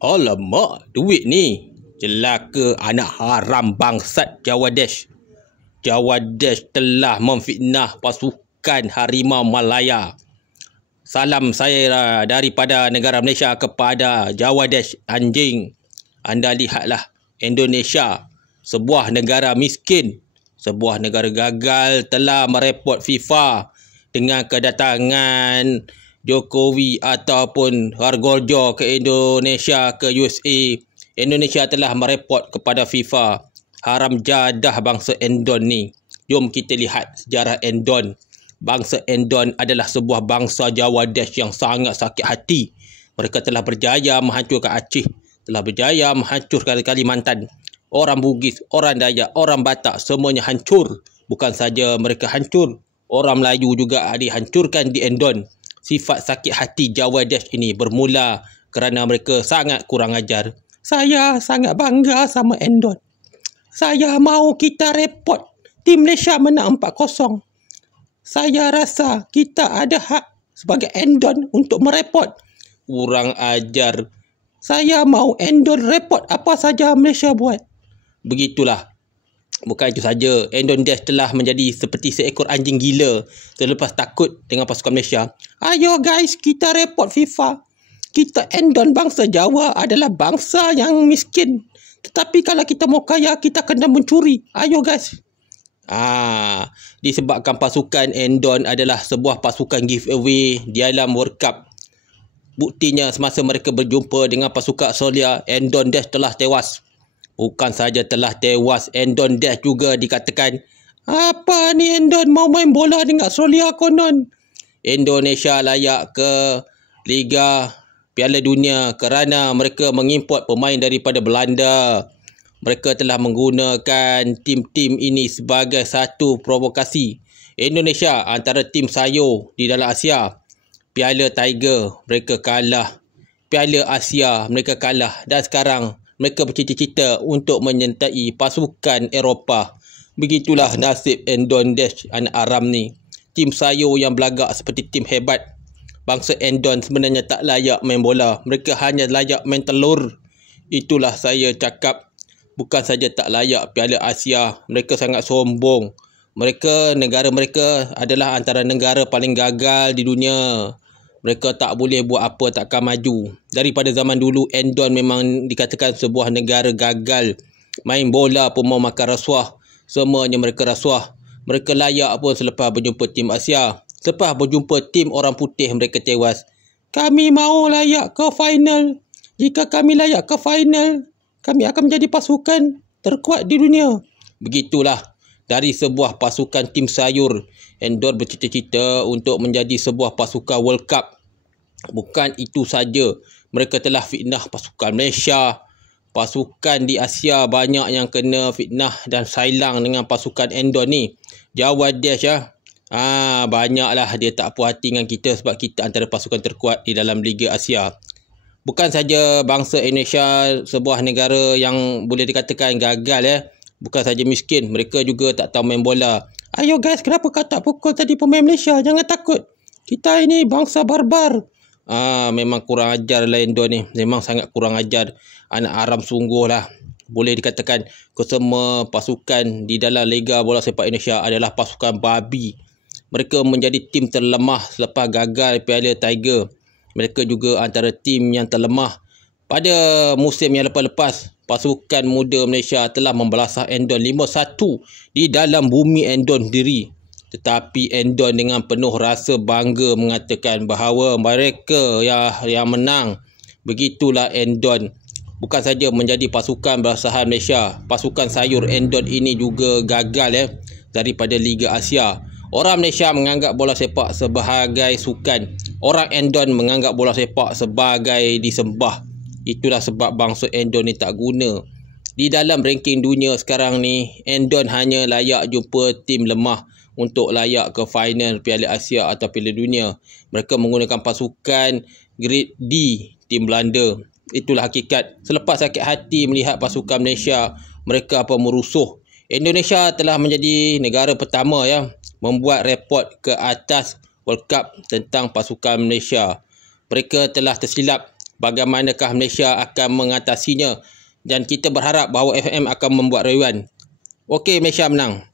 Alamak, duit ni. Celaka anak haram bangsat Jawadesh. Jawadesh telah memfitnah pasukan Harimau Malaya. Salam saya daripada negara Malaysia kepada Jawadesh anjing. Anda lihatlah, Indonesia, sebuah negara miskin, sebuah negara gagal telah merepot FIFA dengan kedatangan Jokowi ataupun Hargojo ke Indonesia, ke USA. Indonesia telah merepot kepada FIFA. Haram jadah bangsa Endon ni. Jom kita lihat sejarah Endon. Bangsa Endon adalah sebuah bangsa Jawadesh yang sangat sakit hati. Mereka telah berjaya menghancurkan Aceh, telah berjaya menghancurkan Kalimantan. Orang Bugis, orang Dayak, orang Batak, semuanya hancur. Bukan saja mereka hancur, orang Melayu juga dihancurkan di Endon. Sifat sakit hati Jawadesh ini bermula kerana mereka sangat kurang ajar. Saya sangat bangga sama Endon. Saya mahu kita repot tim Malaysia menang 4-0. Saya rasa kita ada hak sebagai Endon untuk merepot. Kurang ajar. Saya mahu Endon repot apa saja Malaysia buat. Begitulah. Bukan itu saja, Endon-Desh telah menjadi seperti seekor anjing gila selepas takut dengan pasukan Malaysia. Ayo guys, kita repot FIFA. Kita Endon bangsa Jawa adalah bangsa yang miskin. Tetapi kalau kita mau kaya, kita kena mencuri. Ayo guys. Disebabkan pasukan Endon adalah sebuah pasukan giveaway di dalam World Cup. Buktinya semasa mereka berjumpa dengan pasukan Australia, Endon-Desh telah tewas. Bukan saja telah tewas, Endon-Desh juga dikatakan, apa ni Endon mau main bola dengan Australia konon. Indonesia layak ke Liga Piala Dunia kerana mereka mengimport pemain daripada Belanda. Mereka telah menggunakan tim-tim ini sebagai satu provokasi. Indonesia antara tim sayur di dalam Asia. Piala Tiger mereka kalah. Piala Asia mereka kalah. Dan sekarang mereka bercita-cita untuk menyertai pasukan Eropah. Begitulah nasib Endon-Desh anak Aram ni. Tim sayur yang belagak seperti tim hebat. Bangsa Endon sebenarnya tak layak main bola. Mereka hanya layak main telur. Itulah saya cakap. Bukan saja tak layak Piala Asia. Mereka sangat sombong. Negara mereka adalah antara negara paling gagal di dunia. Mereka tak boleh buat apa, takkan maju. Daripada zaman dulu, Endon memang dikatakan sebuah negara gagal. Main bola pun mau makan rasuah. Semuanya mereka rasuah. Mereka layak pun selepas berjumpa tim Asia. Selepas berjumpa tim orang putih, mereka tewas. Kami mahu layak ke final. Jika kami layak ke final, kami akan menjadi pasukan terkuat di dunia. Begitulah. Dari sebuah pasukan tim sayur, Endon bercita-cita untuk menjadi sebuah pasukan World Cup. Bukan itu saja, mereka telah fitnah pasukan Malaysia. Pasukan di Asia banyak yang kena fitnah dan sailang dengan pasukan Endon ni. Jawadesh banyaklah dia tak puas hati dengan kita sebab kita antara pasukan terkuat di dalam Liga Asia. Bukan saja bangsa Indonesia sebuah negara yang boleh dikatakan gagal Bukan saja miskin, mereka juga tak tahu main bola. Ayo guys, kenapa kau tak pukul tadi pemain Malaysia? Jangan takut. Kita ini bangsa barbar. Memang kurang ajar lah Endon ni. Memang sangat kurang ajar. Anak haram sungguh lah. Boleh dikatakan kesemua pasukan di dalam Liga Bola Sepak Indonesia adalah pasukan babi. Mereka menjadi tim terlemah selepas gagal Piala Tiger. Mereka juga antara tim yang terlemah. Pada musim yang lepas-lepas, pasukan muda Malaysia telah membelasah Endon 5-1 di dalam bumi Endon sendiri. Tetapi Endon dengan penuh rasa bangga mengatakan bahawa mereka yang menang. Begitulah Endon. Bukan saja menjadi pasukan belasahan Malaysia, pasukan sayur Endon ini juga gagal daripada Liga Asia. Orang Malaysia menganggap bola sepak sebagai sukan. Orang Endon menganggap bola sepak sebagai disembah. Itulah sebab bangsa Endon ni tak guna. Di dalam ranking dunia sekarang ni, Endon hanya layak jumpa tim lemah untuk layak ke final Piala Asia atau Piala Dunia. Mereka menggunakan pasukan grade D, tim Belanda. Itulah hakikat. Selepas sakit hati melihat pasukan Malaysia, mereka merusuh. Indonesia telah menjadi negara pertama membuat report ke atas World Cup tentang pasukan Malaysia. Mereka telah tersilap bagaimanakah Malaysia akan mengatasinya, dan kita berharap bahawa FFM akan membuat rayuan. Okey, Malaysia menang.